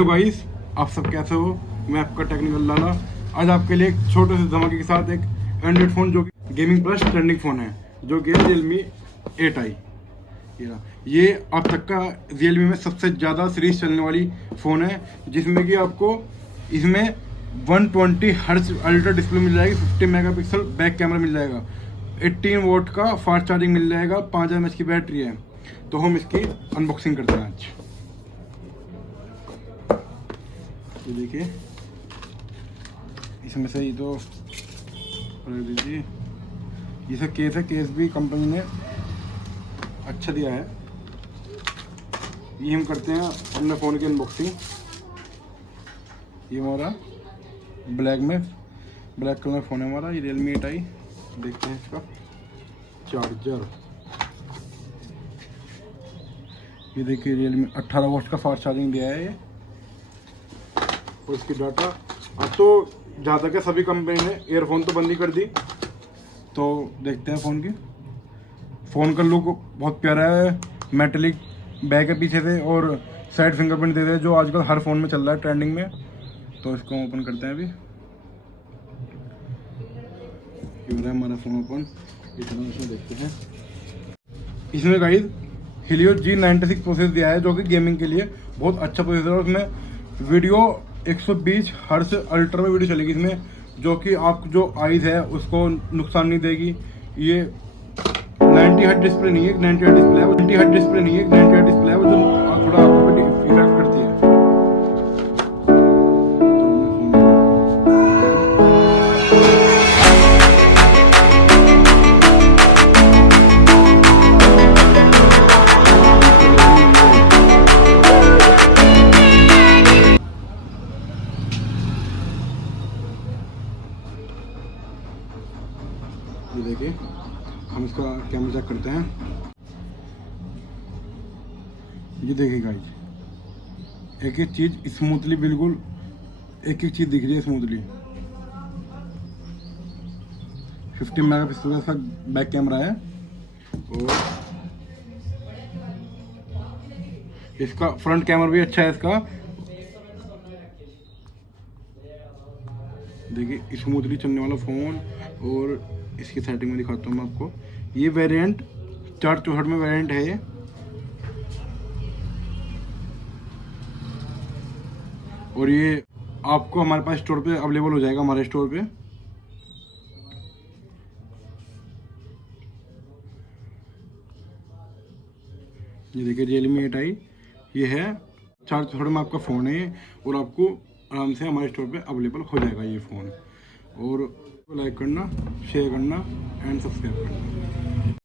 Hello guys, आप सब कैसे हो? मैं आपका टेक्निकल लाला आज आपके लिए एक छोटे से धमाके के साथ एक एंड्रॉइड फ़ोन जो कि गेमिंग प्लस ट्रेंडिंग फ़ोन है, जो कि है Realmi 8i। ये अब तक का Realmi में सबसे ज़्यादा सीरीज चलने वाली फ़ोन है, जिसमें कि आपको इसमें 120 हर्ट्ज अल्ट्रा डिस्प्ले मिल जाएगी, 50 मेगापिक्सल बैक कैमरा मिल जाएगा, 18 वोट का फास्ट चार्जिंग मिल जाएगा, 5000 mAh की बैटरी है। तो हम इसकी अनबॉक्सिंग करते हैं आज। ये देखिए, इसमें से ये तो दीजिए, ये सब केस है, केस भी कंपनी ने अच्छा दिया है। ये हम करते हैं अपने फ़ोन की अनबॉक्सिंग। ये हमारा ब्लैक कलर फ़ोन है हमारा, ये Realmi 8i। देखते हैं इसका चार्जर। ये देखिए Realmi 18 वोल्ट का फास्ट चार्जिंग दिया है ये। और इसकी डाटा अब तो जहाँ तक है सभी कंपनी ने ईयरफोन तो बंद ही कर दी। तो देखते हैं फ़ोन का लुक बहुत प्यारा है, मेटेलिक बैक है पीछे से और साइड फिंगरप्रिंट दे रहे हैं, जो आजकल हर फ़ोन में चल रहा है ट्रेंडिंग में। तो इसको हम ओपन करते हैं अभी। ये हो रहा है हमारा फ़ोन ओपन। इसमें देखते हैं, इसमें गाइस Helio G96 प्रोसेसर दिया है, जो कि गेमिंग के लिए बहुत अच्छा प्रोसेसर है। उसमें वीडियो 120 हर्ट्ज अल्ट्रा में वीडियो चलेगी इसमें, जो कि आप जो आईज है उसको नुकसान नहीं देगी। ये 90 हर्ट्ज डिस्प्ले नहीं है, 90 हर्ट्ज डिस्प्ले है वो, 90 हर्ट्ज डिस्प्ले नहीं है, 90 हर्ट्ज डिस्प्ले है वो, जो थोड़ा आपको इफेक्ट करती है। ये देखिए, हम इसका कैमरा चेक करते हैं। ये देखिए गाइस, एक एक चीज़ स्मूथली, बिल्कुल एक एक चीज़ दिख रही है स्मूथली। 50 मेगापिक्सल का बैक कैमरा है और इसका फ्रंट कैमरा भी अच्छा है इसका। देखिए स्मूथली चलने वाला फ़ोन। और इसकी सेटिंग में दिखाता हूँ मैं आपको। ये वेरिएंट 464 में वेरिएंट है ये। और ये आपको हमारे पास स्टोर पे अवेलेबल हो जाएगा, हमारे स्टोर पे। ये देखिए Realmi 8i, ये है 464 में आपका फ़ोन है ये, और आपको आराम से हमारे स्टोर पे अवेलेबल हो जाएगा ये फ़ोन। और लाइक करना, शेयर करना एंड सब्सक्राइब करना।